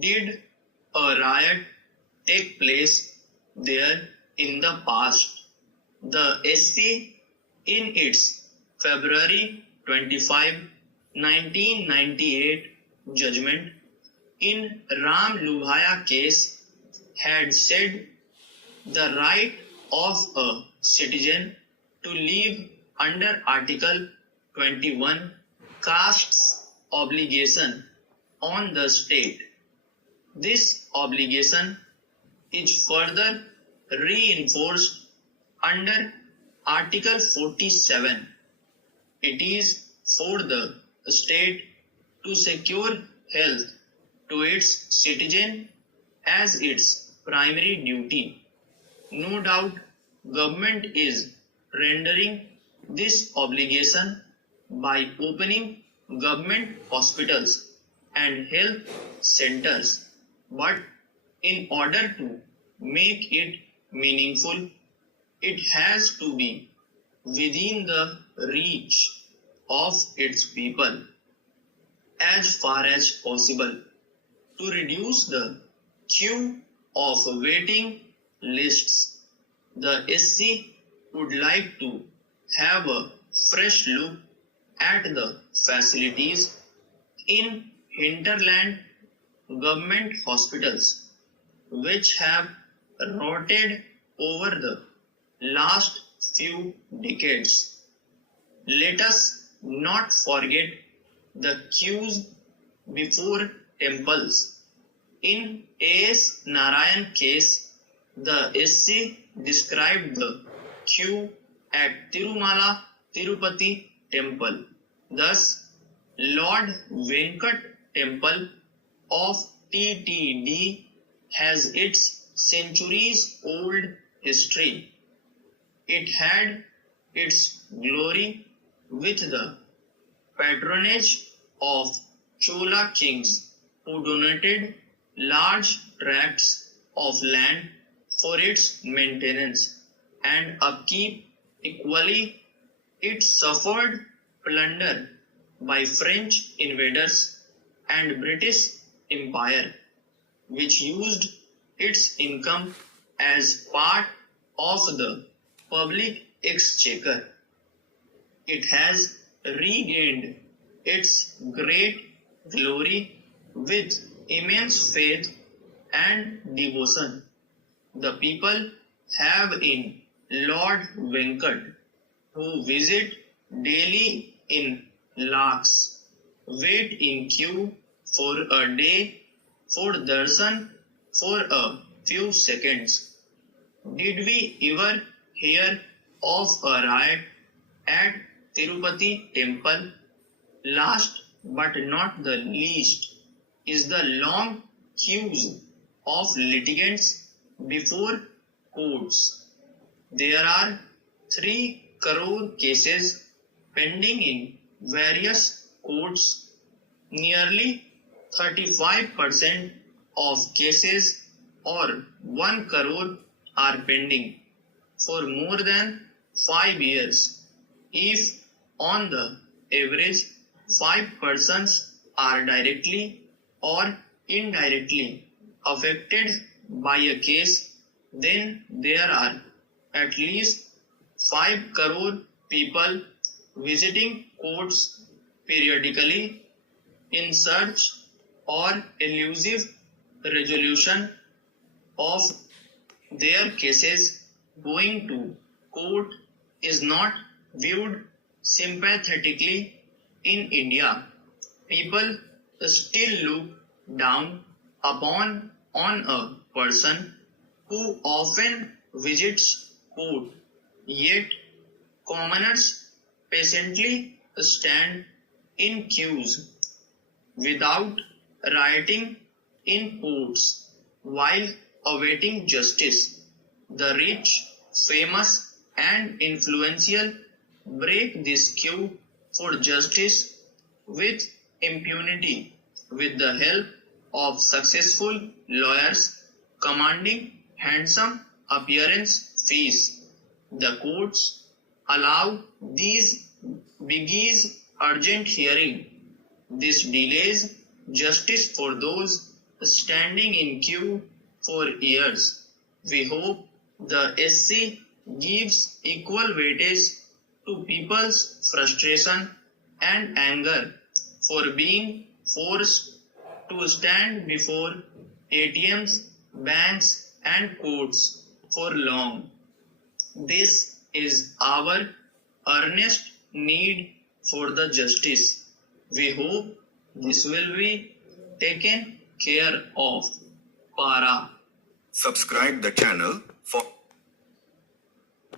Did a riot take place there in the past? The SC, in its February 25, 1998 judgment in Ram Lubhaya case, had said the right of a citizen to live under Article 21 casts obligation on the state. This obligation is further reinforced under Article 47. It is for the state to secure health to its citizen as its primary duty. No doubt, government is rendering this obligation by opening government hospitals and health centers. But in order to make it meaningful, it has to be within the reach of its people as far as possible to reduce the queue of waiting lists. The SC would like to have a fresh look at the facilities in hinterland government hospitals, which have rotted over the last few decades. Let us not forget the queues before temples. In A.S. Narayan case, the SC described the queue at Tirumala Tirupati temple. Thus, Lord Venkat temple of TTD has its centuries-old history. It had its glory with the patronage of Chola kings who donated large tracts of land for its maintenance and upkeep. Equally, it suffered plunder by French invaders and British Empire, which used its income as part of the public exchequer. It has regained its great glory with immense faith and devotion the people have in Lord Venkat, who visit daily in lakhs, wait in queue for a day for darshan for a few seconds. Did we ever hear of a riot at Tirupati temple? Last but not the least is the long queues of litigants before courts. There are 3 crore cases pending in various courts. Nearly 35% of cases or 1 crore are pending for more than 5 years. If on the average 5 persons are directly or indirectly affected by a case, then there are at least 5 crore people visiting courts periodically in search or elusive resolution of their cases. Going to court is not viewed sympathetically in India. People still look down upon on a person who often visits court, yet commoners patiently stand in queues without rioting in courts while awaiting justice. The rich, famous and influential break this queue for justice with impunity with the help of successful lawyers commanding handsome appearance fees. The courts allow these biggies urgent hearing. This delays justice for those standing in queue for years. We hope the SC gives equal weightage to people's frustration and anger for being forced to stand before ATMs, banks, and courts for long. This is our earnest need for the justice. We hope this will be taken care of. Para. Subscribe the channel for